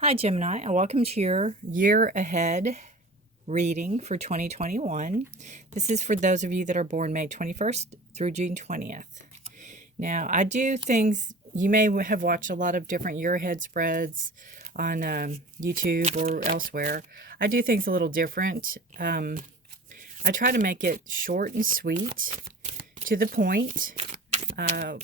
Hi Gemini, and welcome to your year ahead reading for 2021. This is for those of you that are born May 21st through June 20th. Now, I do things, you may have watched a lot of different year ahead spreads on YouTube or elsewhere. I do things a little different. I try to make it short and sweet, to the point.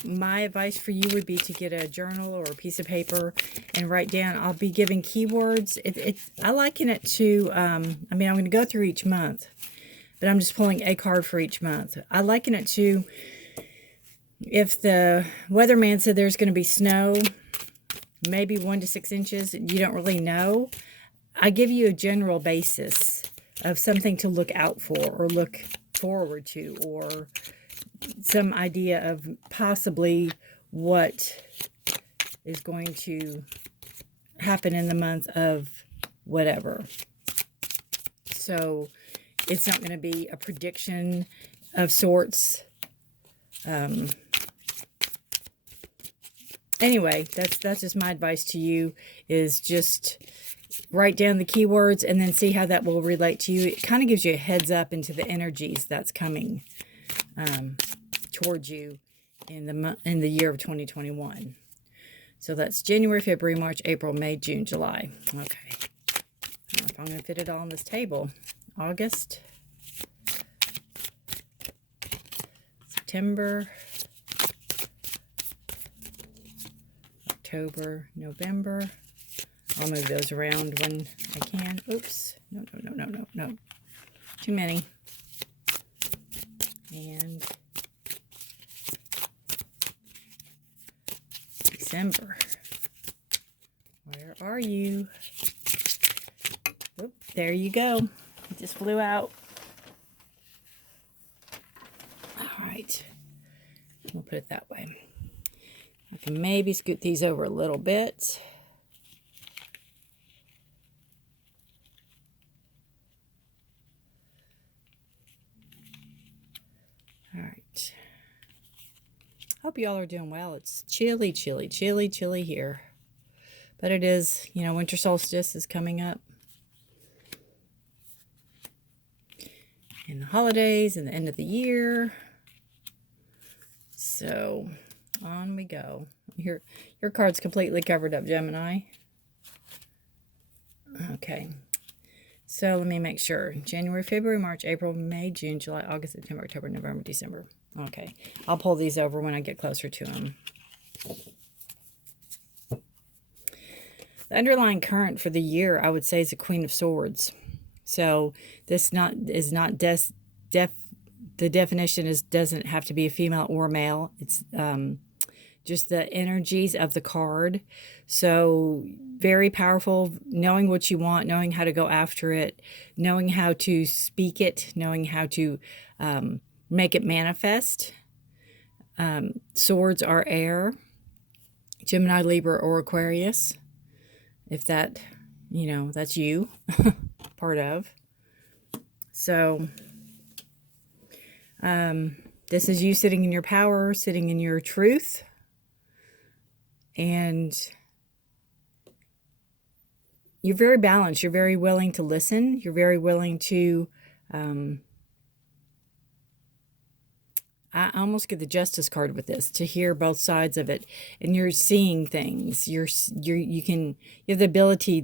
My advice for you would be to get a journal or a piece of paper and write down. I'll be giving keywords. I liken it to, I'm going to go through each month, but I'm just pulling a card for each month. I liken it to if the weatherman said there's going to be snow, maybe 1 to 6 inches, you don't really know. I give you a general basis of something to look out for or look forward to, or some idea of possibly what is going to happen in the month of whatever. So it's not going to be a prediction of sorts. Anyway, that's just my advice to you, is just write down the keywords and then see how that will relate to you. It kind of gives you a heads up into the energies that's coming towards you in the year of 2021. So that's January, February, March, April, May, June, July. Okay. I don't know if I'm going to fit it all on this table. August, September, October, November. I'll move those around when I can. Oops. No. Too many. And December. Where are you? Oop, there you go. It just flew out. All right. We'll put it that way. I can maybe scoot these over a little bit. All right. Hope y'all are doing well. It's chilly here. But it is, winter solstice is coming up. And the holidays and the end of the year. So on we go. Your card's completely covered up, Gemini. Okay. So let me make sure. January, February, March, April, May, June, July, August, September, October, November, December. Okay. I'll pull these over when I get closer to them. The underlying current for the year, I would say, is the Queen of Swords. So this is not the definition doesn't have to be a female or male. It's just the energies of the card. So very powerful, knowing what you want, knowing how to go after it, knowing how to speak it, knowing how to make it manifest. Swords are air. Gemini, Libra, or Aquarius. If that, that's you, part of. So this is you sitting in your power, sitting in your truth. And you're very balanced. You're very willing to listen. You're very willing to, I almost get the Justice card with this, to hear both sides of it. And you're seeing things. You have the ability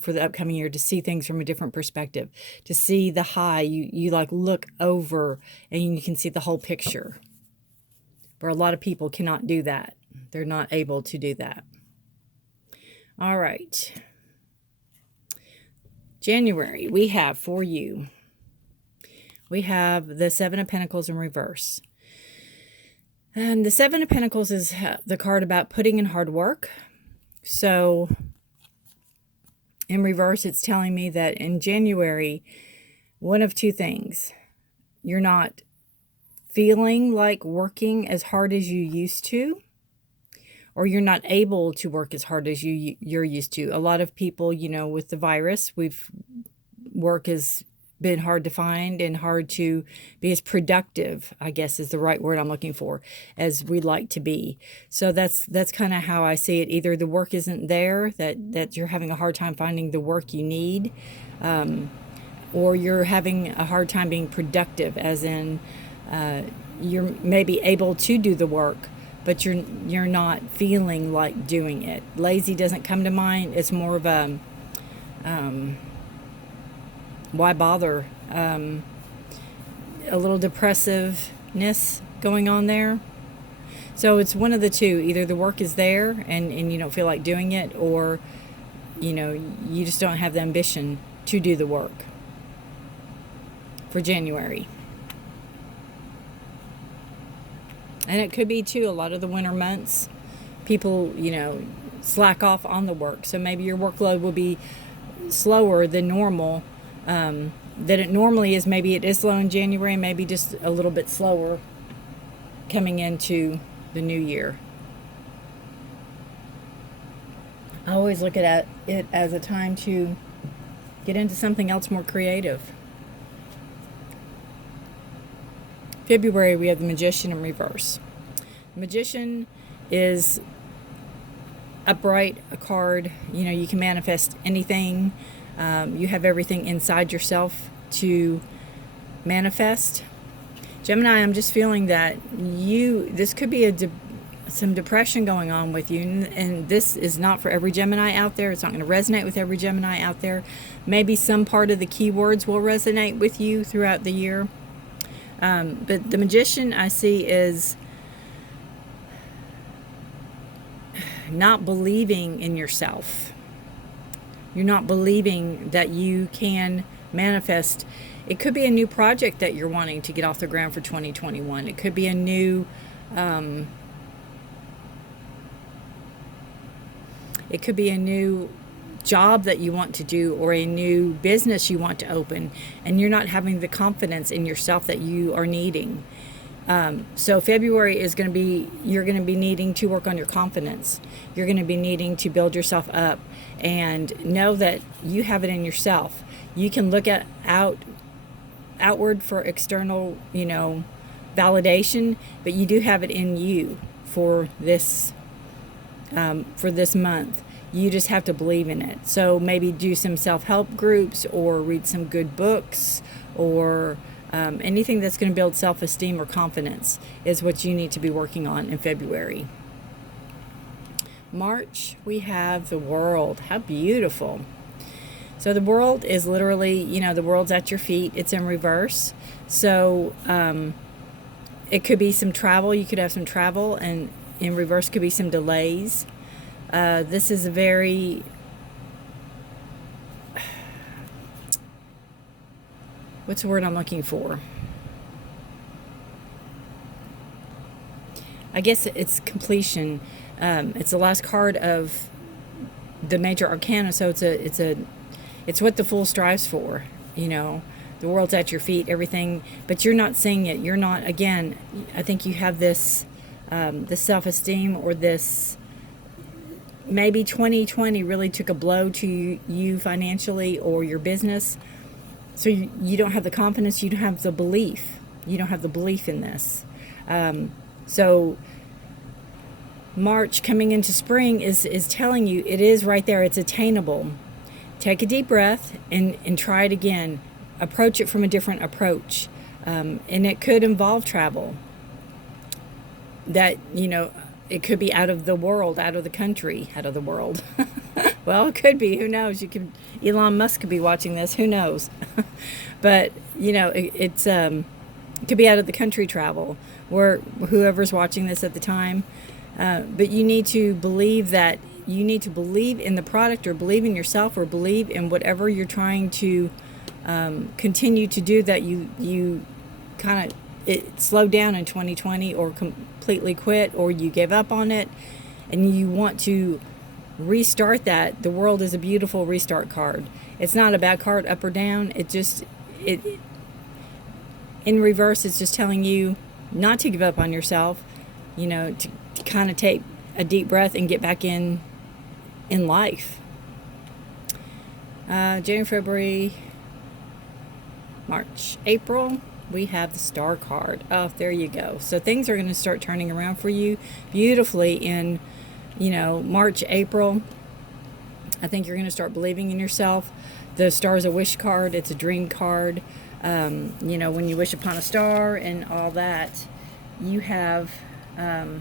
for the upcoming year to see things from a different perspective, to see the high. You like look over and you can see the whole picture. Where a lot of people cannot do that. They're not able to do that. All right. January, we have for you, we have the Seven of Pentacles in reverse. And the Seven of Pentacles is the card about putting in hard work. So in reverse, it's telling me that in January, one of two things. You're not feeling like working as hard as you used to, or you're not able to work as hard as you're used to. A lot of people, with the virus, work is been hard to find and hard to be as productive, I guess is the right word I'm looking for, as we'd like to be. So that's kind of how I see it. Either the work isn't there, that you're having a hard time finding the work you need, or you're having a hard time being productive, as in you're maybe able to do the work, but you're not feeling like doing it. Lazy doesn't come to mind. It's more of a why bother? A little depressiveness going on there. So it's one of the two. Either the work is there and you don't feel like doing it, or you just don't have the ambition to do the work for January. And it could be too, a lot of the winter months, people, slack off on the work. So maybe your workload will be slower than normal, than it normally is. Maybe it is slow in January, maybe just a little bit slower coming into the new year. I always look at it as a time to get into something else more creative. February, we have the Magician in reverse. The Magician is upright, a card. You can manifest anything. You have everything inside yourself to manifest. Gemini, I'm just feeling that this could be some depression going on with you, and this is not for every Gemini out there. It's not going to resonate with every Gemini out there. Maybe some part of the keywords will resonate with you throughout the year. But the Magician I see is not believing in yourself. You're not believing that you can manifest. It could be a new project that you're wanting to get off the ground for 2021. It could be a new job that you want to do, or a new business you want to open, and you're not having the confidence in yourself that you are needing. So February is going to be, you're going to be needing to work on your confidence. You're going to be needing to build yourself up and know that you have it in yourself. You can look outward for external, validation, but you do have it in you for this month. You just have to believe in it. So maybe do some self-help groups, or read some good books, or anything that's going to build self-esteem or confidence is what you need to be working on in February. March, we have the World. How beautiful. So the World is literally, the world's at your feet. It's in reverse. So it could be some travel. You could have some travel, and in reverse could be some delays. This is a very what's the word I'm looking for? I guess it's completion. It's the last card of the major arcana, so it's what the Fool strives for. The world's at your feet, everything, but you're not seeing it. You're not. Again, I think you have this self-esteem, or this. Maybe 2020 really took a blow to you financially, or your business. So you don't have the confidence, you don't have the belief. You don't have the belief in this. So March coming into spring is telling you it is right there. It's attainable. Take a deep breath and try it again. Approach it from a different approach. And it could involve travel. That, it could be out of the world, out of the country, out of the world. Well, it could be. Who knows? Elon Musk could be watching this. Who knows? But it could be out of the country travel, or whoever's watching this at the time. But you need to believe that. You need to believe in the product, or believe in yourself, or believe in whatever you're trying to continue to do. That you kind of it slowed down in 2020, or completely quit, or you gave up on it, and you want to restart that. The World is a beautiful restart card. It's not a bad card, up or down. It in reverse, it's just telling you not to give up on yourself, to kind of take a deep breath and get back in life. January, February, March, April, we have the Star card. Oh, there you go. So things are going to start turning around for you beautifully in, March, April. I think you're going to start believing in yourself. The star is a wish card. It's a dream card. When you wish upon a star and all that, you have a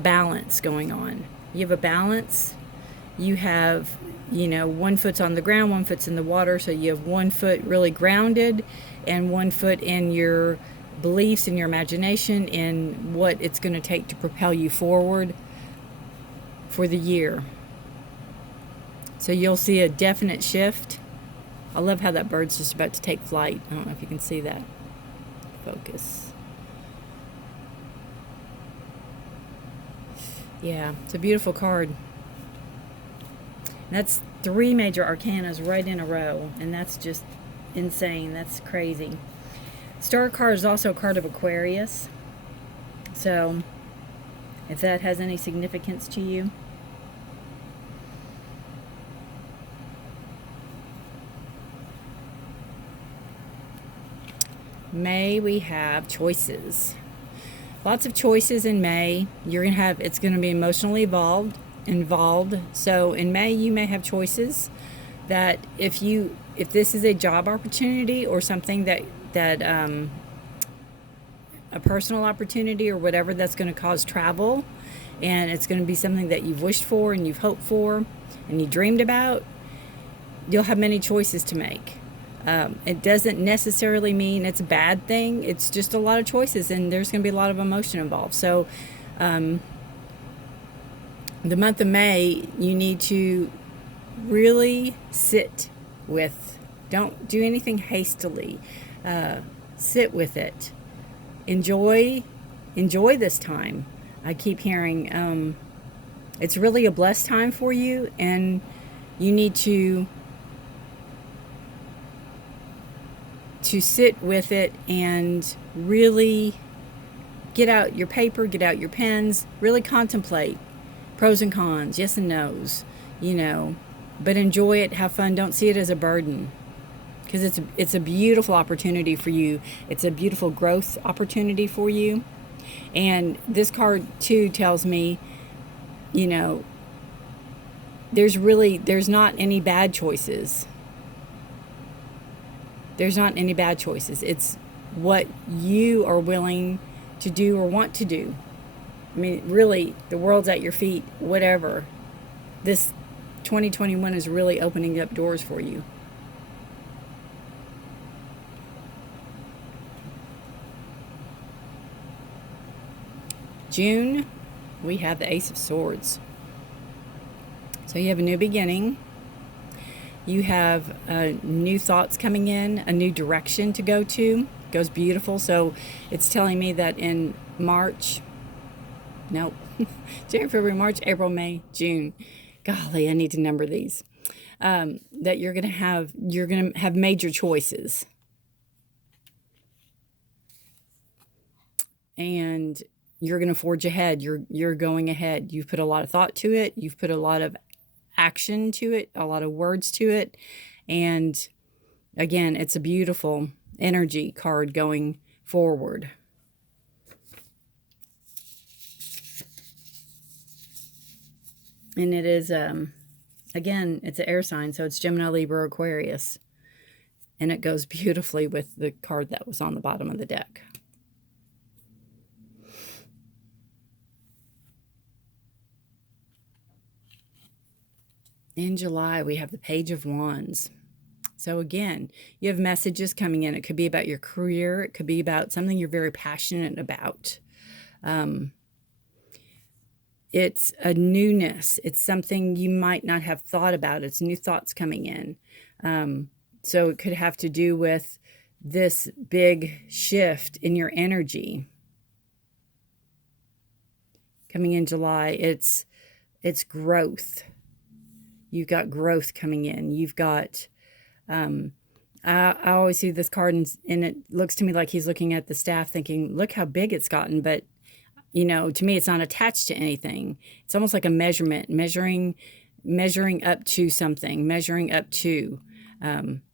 balance going on. You have a balance. You have, one foot's on the ground, one foot's in the water. So you have one foot really grounded and one foot in your beliefs and your imagination and what it's going to take to propel you forward for the year. So you'll see a definite shift. I love how that bird's just about to take flight. I don't know if you can see that. Focus. Yeah, it's a beautiful card. That's 3 major arcanas right in a row, and that's just insane. That's crazy. Star card is also a card of Aquarius. So, if that has any significance to you. May, we have choices. Lots of choices in May. It's going to be emotionally involved. So in May, you may have choices that if this is a job opportunity or something that a personal opportunity or whatever that's going to cause travel, and it's going to be something that you've wished for and you've hoped for and you dreamed about, you'll have many choices to make. It doesn't necessarily mean it's a bad thing. It's just a lot of choices, and there's going to be a lot of emotion involved. So the month of May, you need to really sit with. Don't do anything hastily. Sit with it. Enjoy this time. I keep hearing it's really a blessed time for you, and you need to sit with it and really get out your paper, get out your pens, really contemplate pros and cons, yes and no's, but enjoy it, have fun. Don't see it as a burden, because it's a beautiful opportunity for you. It's a beautiful growth opportunity for you. And this card too tells me, there's not any bad choices. There's not any bad choices. It's what you are willing to do or want to do. I mean, really, the world's at your feet, whatever. This 2021 is really opening up doors for you. June, we have the Ace of Swords. So you have a new beginning. You have new thoughts coming in, a new direction to go to. It goes beautiful. So it's telling me that in January, February, March, April, May, June. Golly, I need to number these. That you're gonna have major choices. And you're gonna forge ahead. You're going ahead. You've put a lot of thought to it. You've put a lot of action to it, a lot of words to it, and again, it's a beautiful energy card going forward. And it is again, it's an air sign, so it's Gemini, Libra, Aquarius, and it goes beautifully with the card that was on the bottom of the deck. In July, we have the Page of Wands. So again, you have messages coming in. It could be about your career. It could be about something you're very passionate about. It's a newness. It's something you might not have thought about. It's new thoughts coming in. So it could have to do with this big shift in your energy. Coming in July, it's growth. You've got growth coming in. You've got, I always see this card and it looks to me like he's looking at the staff thinking, look how big it's gotten. But, to me, it's not attached to anything. It's almost like a measurement, measuring up to something, measuring up to.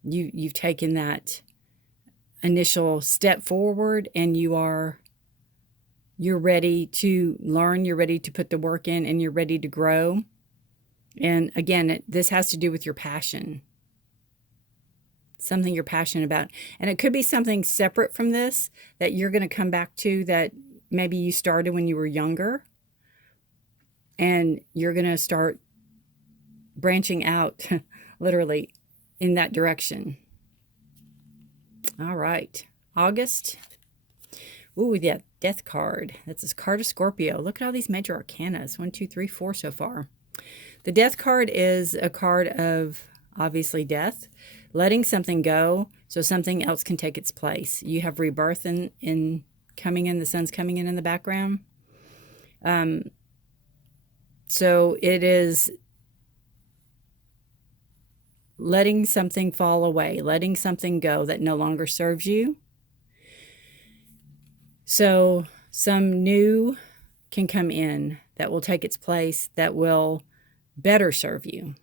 You've taken that initial step forward, and you're ready to learn, you're ready to put the work in, and you're ready to grow. And again, this has to do with your passion, something you're passionate about. And it could be something separate from this that you're going to come back to, that maybe you started when you were younger, and you're going to start branching out literally in that direction. All right, August. Ooh, yeah, Death card. That's this card of Scorpio. Look at all these major arcanas. 1, 2, 3, 4 so far. The Death card is a card of, obviously, death, letting something go so something else can take its place. You have rebirth in coming in. The sun's coming in the background. So it is letting something fall away, letting something go that no longer serves you. So some new can come in that will take its place, that will better serve you.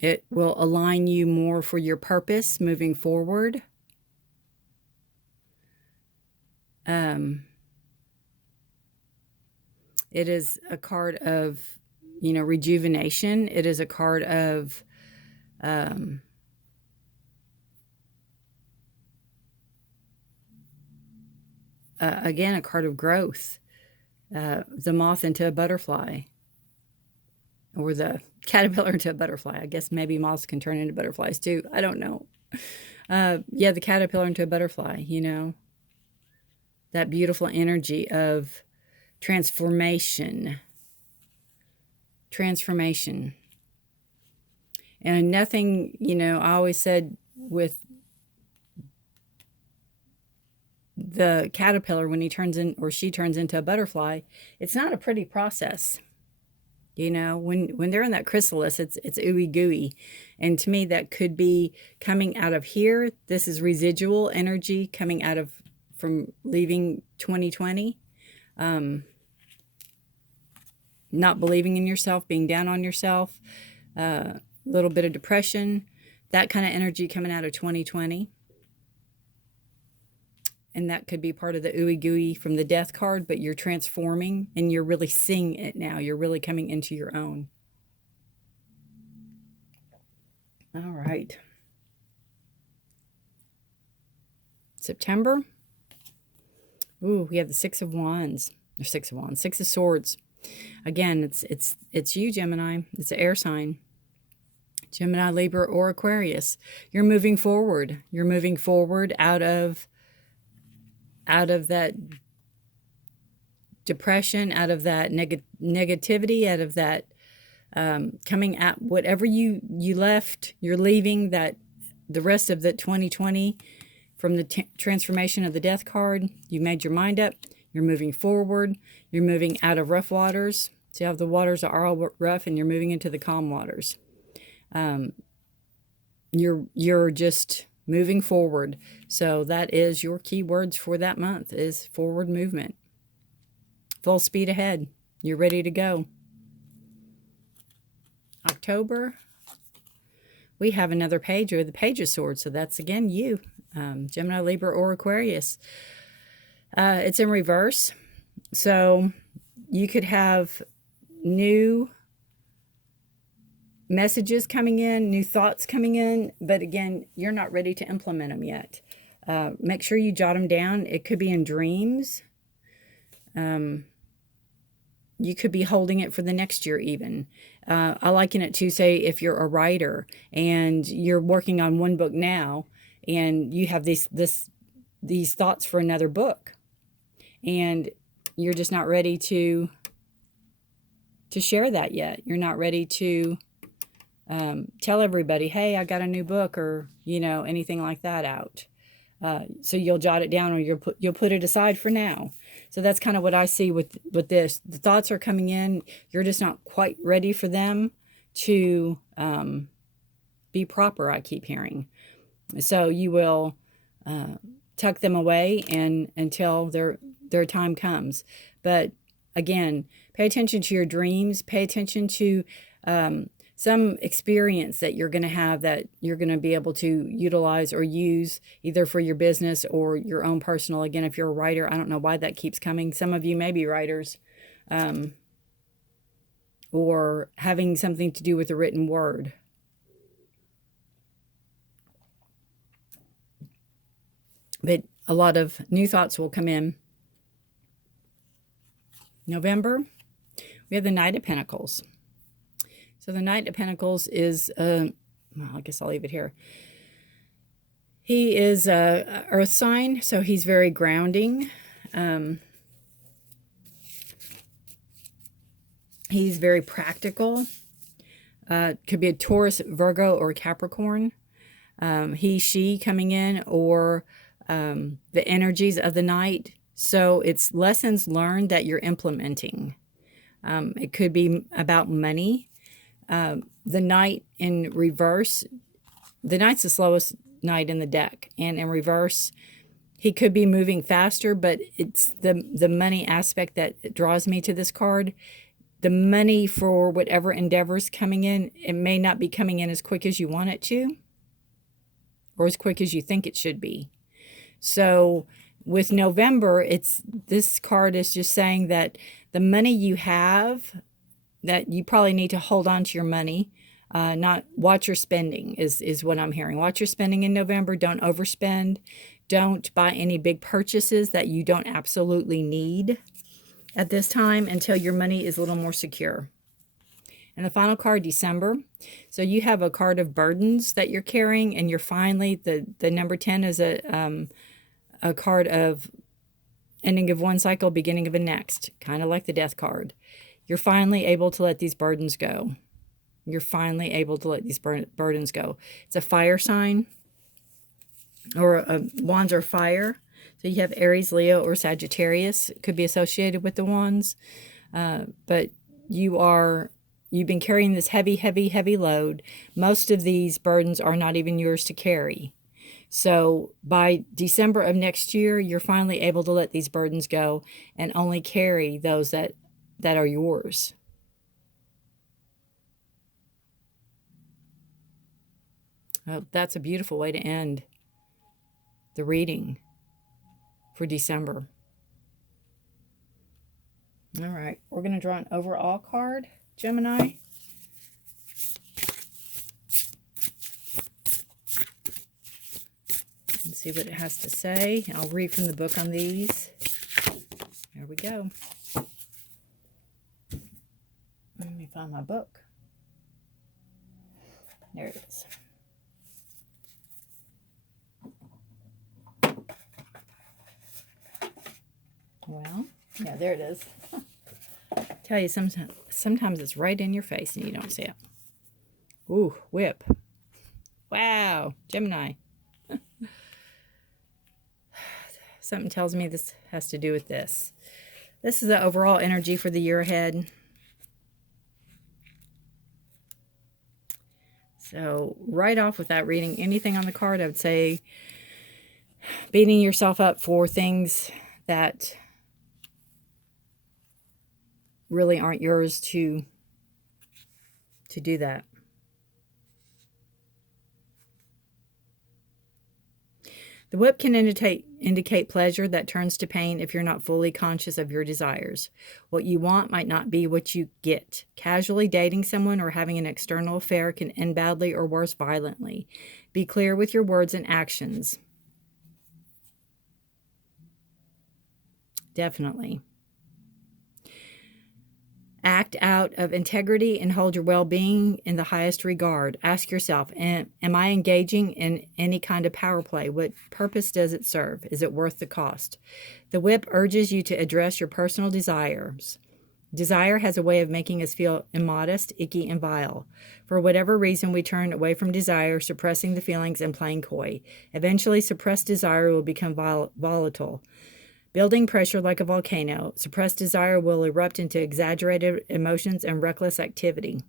It will align you more for your purpose moving forward. It is a card of, rejuvenation. It is a card of again, a card of growth. The moth into a butterfly, or the caterpillar into a butterfly. I guess maybe moths can turn into butterflies too. I don't know. Yeah, the caterpillar into a butterfly, that beautiful energy of transformation. And nothing, I always said with the caterpillar, when he turns in, or she turns into a butterfly, it's not a pretty process. When they're in that chrysalis, it's ooey gooey. And to me, that could be coming out of here. This is residual energy coming out of, from leaving 2020. Not believing in yourself, being down on yourself, a little bit of depression, that kind of energy coming out of 2020. And that could be part of the ooey gooey from the Death card, but you're transforming and you're really seeing it now. You're really coming into your own. All right. September. Ooh, we have the Six of Wands. Or Six of Wands. Six of Swords. Again, it's you, Gemini. It's an air sign. Gemini, Libra, or Aquarius. You're moving forward. You're moving forward out of that depression, out of that negativity, out of that coming at whatever you left. You're leaving that, the rest of the 2020 from the transformation of the Death card. You made your mind up. You're moving forward. You're moving out of rough waters. See how the waters are all rough, and you're moving into the calm waters. You're just moving forward. So that is your keywords for that month, is forward movement. Full speed ahead. You're ready to go. October, we have another page, or the Page of Swords. So that's, again, you, Gemini, Libra, or Aquarius. It's in reverse. So you could have new messages coming in, new thoughts coming in, but again, you're not ready to implement them yet. Make sure you jot them down. It could be in dreams. You could be holding it for the next year even. I liken it to, say, if you're a writer and you're working on one book now, and you have these thoughts for another book, and you're just not ready to share that yet. You're not ready to tell everybody, hey, I got a new book, or anything like that out. So you'll jot it down, or you'll put it aside for now. So that's kind of what I see with this. The thoughts are coming in. You're just not quite ready for them to be proper, I keep hearing. So you will tuck them away until their time comes. But again, pay attention to your dreams. Pay attention to some experience that you're going to have that you're going to be able to utilize or use either for your business or your own personal. Again, if you're a writer, I don't know why that keeps coming. Some of you may be writers, or having something to do with the written word. But a lot of new thoughts will come in. November, we have the Knight of Pentacles. So the Knight of Pentacles is, well, I guess I'll leave it here. He is a earth sign, so he's very grounding. He's very practical. Could be a Taurus, Virgo, or Capricorn. He, she coming in, or the energies of the Knight. So it's lessons learned that you're implementing. It could be about money. The Knight in reverse, the Knight's the slowest Knight in the deck. And in reverse, he could be moving faster, but it's the money aspect that draws me to this card. The money for whatever endeavors coming in, it may not be coming in as quick as you want it to, or as quick as you think it should be. So with November, this card is just saying that the money you have, that you probably need to hold on to your money, not watch your spending is what I'm hearing. Watch your spending in November. Don't overspend. Don't buy any big purchases that you don't absolutely need at this time until your money is a little more secure. And the final card, December. So you have a card of burdens that you're carrying, and you're finally, the number 10 is a card of ending of one cycle, beginning of a next, kind of like the Death card. You're finally able to let these burdens go. You're finally able to let these burdens go. It's a fire sign, or wands are fire. So you have Aries, Leo, or Sagittarius. It could be associated with the wands. But you've been carrying this heavy, heavy, heavy load. Most of these burdens are not even yours to carry. So by December of next year, you're finally able to let these burdens go and only carry those that are yours. Well, that's a beautiful way to end the reading for December. All right, we're going to draw an overall card, Gemini. Let's see what it has to say. I'll read from the book on these. There we go. Let me find my book. There it is. Well, yeah, there it is. Tell you, sometimes it's right in your face and you don't see it. Ooh, whip. Wow, Gemini. Something tells me this has to do with this. This is the overall energy for the year ahead. So right off without reading anything on the card, I would say beating yourself up for things that really aren't yours to do that. The whip can indicate pleasure that turns to pain if you're not fully conscious of your desires. What you want might not be what you get. Casually dating someone or having an external affair can end badly or worse, violently. Be clear with your words and actions. Definitely. Act out of integrity and hold your well-being in the highest regard. Ask yourself, am I engaging in any kind of power play? What purpose does it serve? Is it worth the cost? The whip urges you to address your personal desires. Desire has a way of making us feel immodest, icky, and vile. For whatever reason, we turn away from desire, suppressing the feelings and playing coy. Eventually, suppressed desire will become volatile. Building pressure like a volcano, suppressed desire will erupt into exaggerated emotions and reckless activity.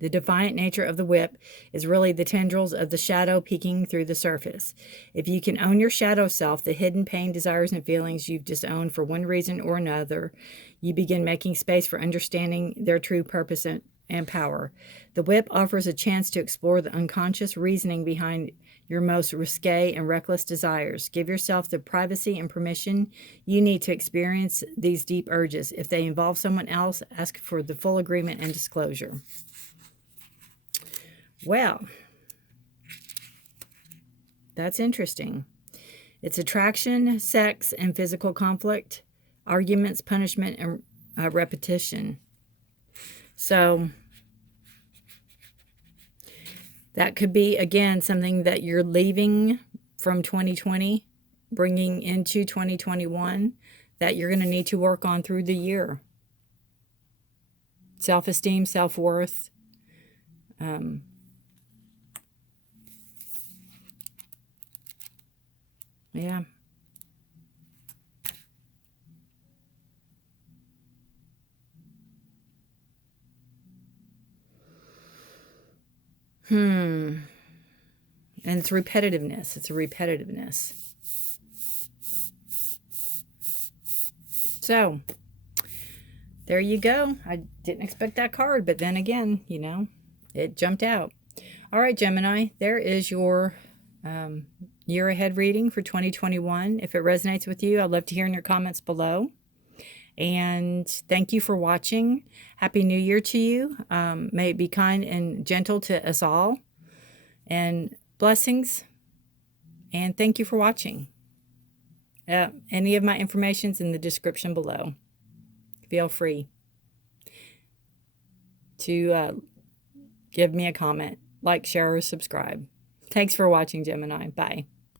The defiant nature of the whip is really the tendrils of the shadow peeking through the surface. If you can own your shadow self, the hidden pain, desires, and feelings you've disowned for one reason or another, you begin making space for understanding their true purpose and power. The whip offers a chance to explore the unconscious reasoning behind your most risque and reckless desires. Give yourself the privacy and permission you need to experience these deep urges. If they involve someone else, ask for the full agreement and disclosure. Well, that's interesting. It's attraction, sex, and physical conflict, arguments, punishment, and repetition. So that could be, again, something that you're leaving from 2020, bringing into 2021, that you're going to need to work on through the year. Self-esteem, self-worth. Yeah. And it's repetitiveness. It's a repetitiveness. So, there you go. I didn't expect that card, but then again, you know, it jumped out. All right, Gemini, there is your year ahead reading for 2021. If it resonates with you, I'd love to hear in your comments below. And thank you for watching. Happy New Year to you. May it be kind and gentle to us all. And blessings. And thank you for watching. Any of my information's in the description below. Feel free to give me a comment, like, share, or subscribe. Thanks for watching, Gemini. Bye.